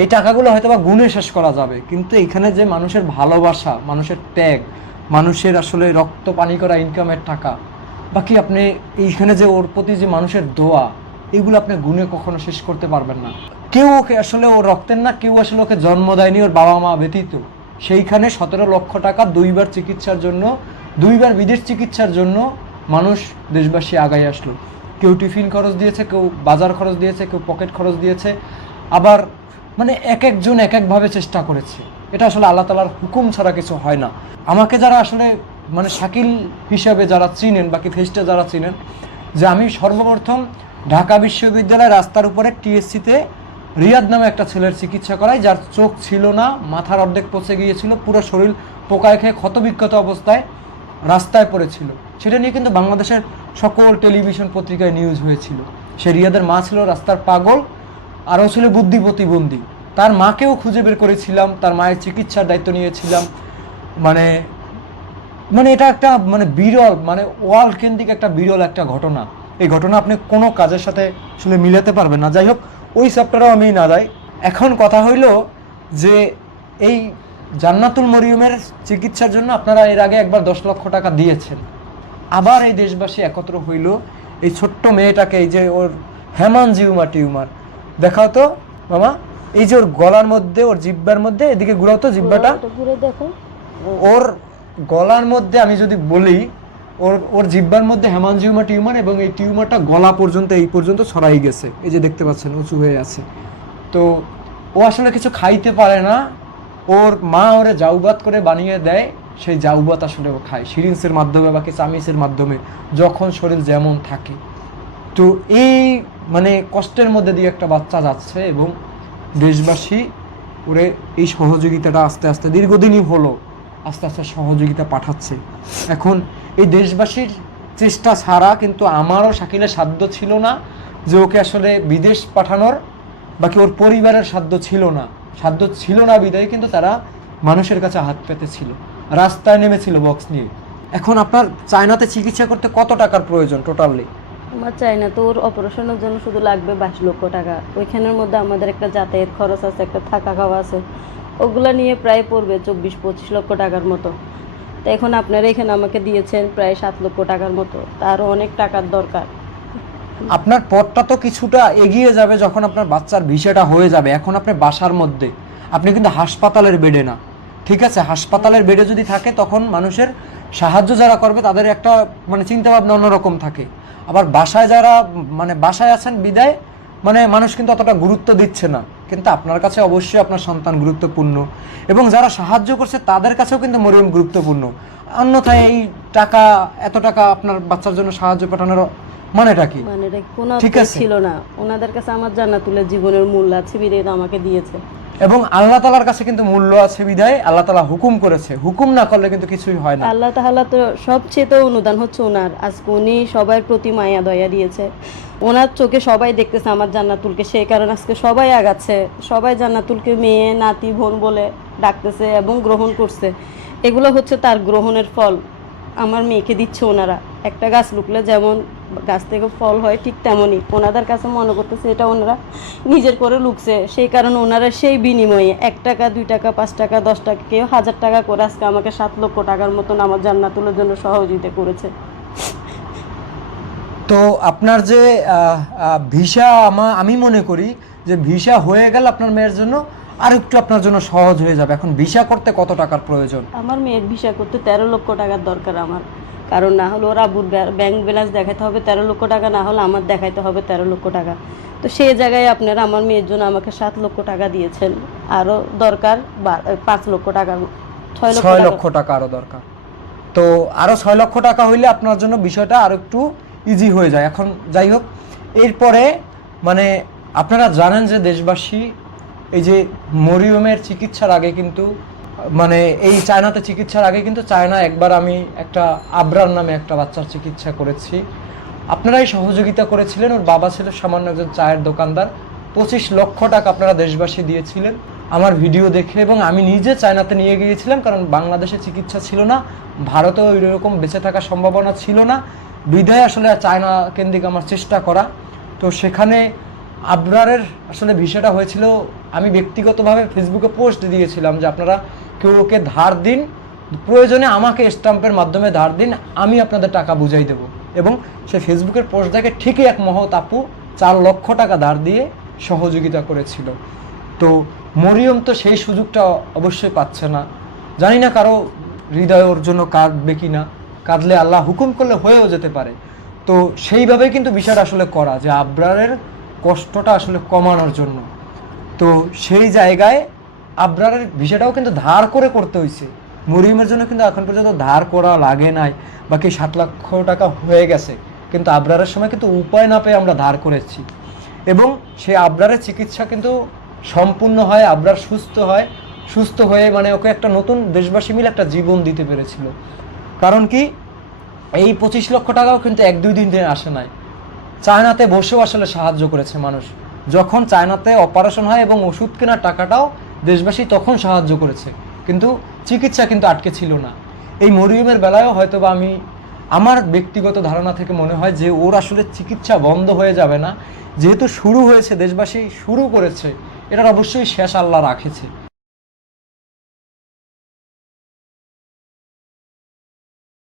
এই টাকাগুলো হয়তো বা গুণে শেষ করা যাবে, কিন্তু এখানে যে মানুষের ভালোবাসা, মানুষের ত্যাগ, মানুষের আসলে রক্ত পানি করা ইনকামের টাকা, বাকি আপনি এইখানে যে ওর প্রতি যে মানুষের দোয়া, এগুলো আপনি গুণে কখনো শেষ করতে পারবেন না। কেউ ওকে আসলে ও রক্তের না, কেউ আসলে ওকে জন্ম দেয়নি ওর বাবা মা ব্যতীত। সেইখানে 17 লক্ষ টাকা 2বার চিকিৎসার জন্য, 2বার বিদেশ চিকিৎসার জন্য মানুষ দেশবাসী আগাই আসলো। কেউ টিফিন খরচ দিয়েছে, কেউ বাজার খরচ দিয়েছে, কেউ পকেট খরচ দিয়েছে, আবার মানে এক একজন এক একভাবে চেষ্টা করেছে। এটা আসলে আল্লাহ তাআলার হুকুম ছাড়া কিছু হয় না। আমাকে যারা আসলে মানে শাকিল হিসাবে যারা চিনেন, বাকি ফেসটা যারা চিনেন, যে আমি সর্বপ্রথম ঢাকা বিশ্ববিদ্যালয়ের রাস্তার উপরে টিএসসিতে রিয়াদ নামে একটা ছেলের চিকিৎসা করাই, যার চোখ ছিল না, মাথার অর্ধেক পচে গিয়েছিল, পুরো শরীর পোকায় খেয়ে ক্ষতবিক্ষত অবস্থায় রাস্তায় পড়েছিল। সেটা নিয়ে কিন্তু বাংলাদেশের সকল টেলিভিশন পত্রিকায় নিউজ হয়েছিল। সে রিয়াদের মা ছিল রাস্তার পাগল, আরও ছিল বুদ্ধি প্রতিবন্ধী। তার মাকেও খুঁজে বের করেছিলাম, তার মায়ের চিকিৎসার দায়িত্ব নিয়েছিলাম। মানে মানে এটা একটা মানে বিরল, মানে ওয়ার্ল্ড কেন্দ্রিক একটা বিরল একটা ঘটনা। এই ঘটনা আপনি কোনো কাজের সাথে আসলে মিলাতে পারবেন না। যাই হোক, ওই চ্যাপ্টারেও আমি না যাই। এখন কথা হইল যে এই জান্নাতুল মরিয়মের চিকিৎসার জন্য আপনারা এর আগে একবার 10 লক্ষ টাকা দিয়েছেন। আবার এই দেশবাসী একত্র হইল এই ছোট্ট মেয়েটাকে, এই যে ওর হেমানজিওমা টিউমার, দেখাও তো মামা, এই যে ওর গলার মধ্যে, ওর জিহ্বার মধ্যে, এদিকে ঘুরাও তো জিহ্বাটা, ওর গলার মধ্যে আমি যদি বলি, ওর জিহ্বার মধ্যে হেমানজিওমা টিউমার, এবং এই টিউমারটা গলা পর্যন্ত, এই পর্যন্ত ছড়াই গেছে। এই যে দেখতে পাচ্ছেন উঁচু হয়ে আছে। তো ও আসলে কিছু খাইতে পারে না, ওর মা ওরে জাউবাত করে বানিয়ে দেয়, সেই জাউবাত আসলে ও খায় সিরিঞ্জের মাধ্যমে বা কি চামিচের মাধ্যমে, যখন শরীর যেমন থাকে। তো এই মানে কষ্টের মধ্যে দিয়ে একটা বাচ্চা যাচ্ছে, এবং দেশবাসী ওরে এই সহযোগিতাটা আস্তে আস্তে দীর্ঘদিনই হলো আস্তে আস্তে সহযোগিতা পাঠাচ্ছে। এখন এই দেশবাসীর চেষ্টা ছাড়া কিন্তু আমারও শাকিলের সাধ্য ছিল না যে ওকে আসলে বিদেশ পাঠানোর, বাকি ওর পরিবারের সাধ্য ছিল না বিদায় কিন্তু তারা মানুষের কাছে হাত পেতেছিল, রাস্তায় নেমেছিল বক্স নিয়ে। এখন আপনার চায়নাতে চিকিৎসা করতে কত টাকার প্রয়োজন টোটালি? আমার চায়না তো ওর অপারেশনের জন্য শুধু লাগবে 22 লক্ষ টাকা। ওইখানের মধ্যে আমাদের একটা যাতায়াত খরচ আছে, একটা থাকা খাওয়া আছে, ওগুলা নিয়ে প্রায় পড়বে 24-25 লক্ষ টাকার মতো। তো এখন আপনারা এখানে আমাকে দিয়েছেন প্রায় 7 লক্ষ টাকার মতো, তারও অনেক টাকার দরকার। আপনার পথটা তো কিছুটা এগিয়ে যাবে যখন আপনার বাচ্চার ভিসাটা হয়ে যাবে। এখন আপনি বাসার মধ্যে, আপনি কিন্তু হাসপাতালের বেডে না, ঠিক আছে? হাসপাতালের বেডে যদি থাকে তখন মানুষের সাহায্য যারা করবে তাদের একটা মানে চিন্তাভাবনা অন্যরকম থাকে। আবার বাসায় যারা মানে বাসায় আছেন বিদায় মানে মানুষ কিন্তু অতটা গুরুত্ব দিচ্ছে না, কিন্তু আপনার কাছে অবশ্যই আপনার সন্তান গুরুত্বপূর্ণ, এবং যারা সাহায্য করছে তাদের কাছেও কিন্তু মরিয়ম গুরুত্বপূর্ণ। অন্যথায় এই টাকা, এত টাকা আপনার বাচ্চার জন্য সাহায্য পাঠানোর মানেটা কি? কোনো ছিল না। ওনাদের কাছে আমার জান্নাতুলের জীবনের মূল্য আছে বিধায় আমাকে দিয়েছে, এবং আল্লাহ তাআলার কাছে কিন্তু মূল্য আছে বিধায় আল্লাহ তাআলা হুকুম করেছে। হুকুম না করলে কিন্তু কিছুই হয় না। আল্লাহ তাআলা তো সবচেয়ে তো অনুদান হচ্ছে ওনার। আজকে উনি সবার প্রতি মায়া দয়া দিয়েছে, ওনার চোখে সবাই দেখতেছে আমার জান্নাতুলকে, সেই কারণে আজকে সবাই আগাচ্ছে, সবাই জান্নাতুলকে মেয়ে নাতি বোন বলে ডাকতেছে এবং গ্রহণ করছে। এগুলো হচ্ছে তার গ্রহণের ফল আমার মেয়েকে দিচ্ছে ওনারা। একটা গাছ লুকলে যেমন গাছ থেকে ফল হয়, ঠিক তেমনই ওনাদের কাছে মনে করতেছে এটা ওনারা নিজের করে লুকছে, সেই কারণে ওনারা সেই বিনিময়ে 1 টাকা 2 টাকা 5 টাকা 10 টাকা কেউ 1000 টাকা করে আজকে আমাকে 7 লক্ষ টাকার মতন আমার জান্নাতুলের জন্য সহযোগিতা করেছে। তো আপনার যে ভিসা, আমি মনে করি যে ভিসা হয়ে গেল আপনার মেয়ের জন্য আর একটু আপনার জন্য সহজ হয়ে যাবে। এখন ভিসা করতে কত টাকার প্রয়োজন? আমার মেয়ের ভিসা করতে 13 লক্ষ টাকার দরকার আমার, কারণ না হলে ওর আব্বুর ব্যাংক ব্যালেন্স দেখাতে হবে 13 লক্ষ টাকা, না হলে আমার দেখাইতে হবে 13 লক্ষ টাকা। তো সেই জায়গায় আপনারা আমার মেয়ের জন্য আমাকে 7 লক্ষ টাকা দিয়েছেন, আরও দরকার 5 লক্ষ টাকা, 6 লক্ষ টাকা আরও দরকার। তো আরও 6 লক্ষ টাকা হইলে আপনার জন্য বিষয়টা আরও একটু ইজি হয়ে যায়। এখন যাই হোক, এরপরে মানে আপনারা জানেন যে দেশবাসী এই যে মরিয়মের চিকিৎসার আগে কিন্তু মানে এই চায়নাতে চিকিৎসার আগে কিন্তু চায়না একবার আমি একটা আবরার নামে একটা বাচ্চার চিকিৎসা করেছি। আপনারাই সহযোগিতা করেছিলেন। ওর বাবা ছিল সামান্য একজন চায়ের দোকানদার। 25 লক্ষ টাকা আপনারা দেশবাসী দিয়েছিলেন আমার ভিডিও দেখে, এবং আমি নিজে চায়নাতে নিয়ে গিয়েছিলাম, কারণ বাংলাদেশে চিকিৎসা ছিল না, ভারতেও এরকম বেঁচে থাকার সম্ভাবনা ছিল না, বিধায় আসলে চায়না কেন্দ্রিক আমার চেষ্টা করা। তো সেখানে আবরারের আসলে বিষয়টা হয়েছিল, আমি ব্যক্তিগতভাবে ফেসবুকে পোস্ট দিয়েছিলাম যে আপনারা কেউ ওকে ধার দিন, প্রয়োজনে আমাকে স্ট্যাম্পের মাধ্যমে ধার দিন, আমি আপনাদের টাকা বুঝাই দেব। এবং সে ফেসবুকের পোস্ট দেখে ঠিকই এক মহৎ আপু 4 লক্ষ টাকা ধার দিয়ে সহযোগিতা করেছিল। তো মরিয়ম তো সেই সুযোগটা অবশ্যই পাচ্ছে না। জানি না কারো হৃদয় ওর জন্য কাঁদবে কি না, কাঁদলে আল্লাহ হুকুম করলে হয়েও যেতে পারে। তো সেইভাবেই কিন্তু বিষয়টা আসলে করা, যে আবরারের কষ্টটা আসলে কমানোর জন্য। তো সেই জায়গায় আবরারের বিষয়টাও কিন্তু ধার করে করতে হয়েছে। মরিয়মের জন্য কিন্তু এখন পর্যন্ত ধার করা লাগে নাই, বাকি 7 লক্ষ টাকা হয়ে গেছে, কিন্তু আবরারের সময় কিন্তু উপায় না পেয়ে আমরা ধার করেছি। এবং সেই আবরারের চিকিৎসা কিন্তু সম্পূর্ণ হয়, আবরার সুস্থ হয়, সুস্থ হয়ে মানে ওকে একটা নতুন দেশবাসী মিলে একটা জীবন দিতে পেরেছিল। কারণ কি, এই 25 লক্ষ টাকাও কিন্তু 1-2 দিন ধরে আসে নাই। চায়নাতে বসেও আসলে সাহায্য করেছে মানুষ। যখন চায়নাতে অপারেশন হয় এবং ওষুধ কেনার টাকাটাও দেশবাসী তখন সাহায্য করেছে, কিন্তু চিকিৎসা কিন্তু আটকে ছিল না। এই মরিয়মের বেলায়ও হয়তো বা আমি, আমার ব্যক্তিগত ধারণা থেকে মনে হয় যে ওর আসলে চিকিৎসা বন্ধ হয়ে যাবে না, যেহেতু শুরু হয়েছে, দেশবাসী শুরু করেছে, এটার অবশ্যই শেষ আল্লাহ রাখেছে।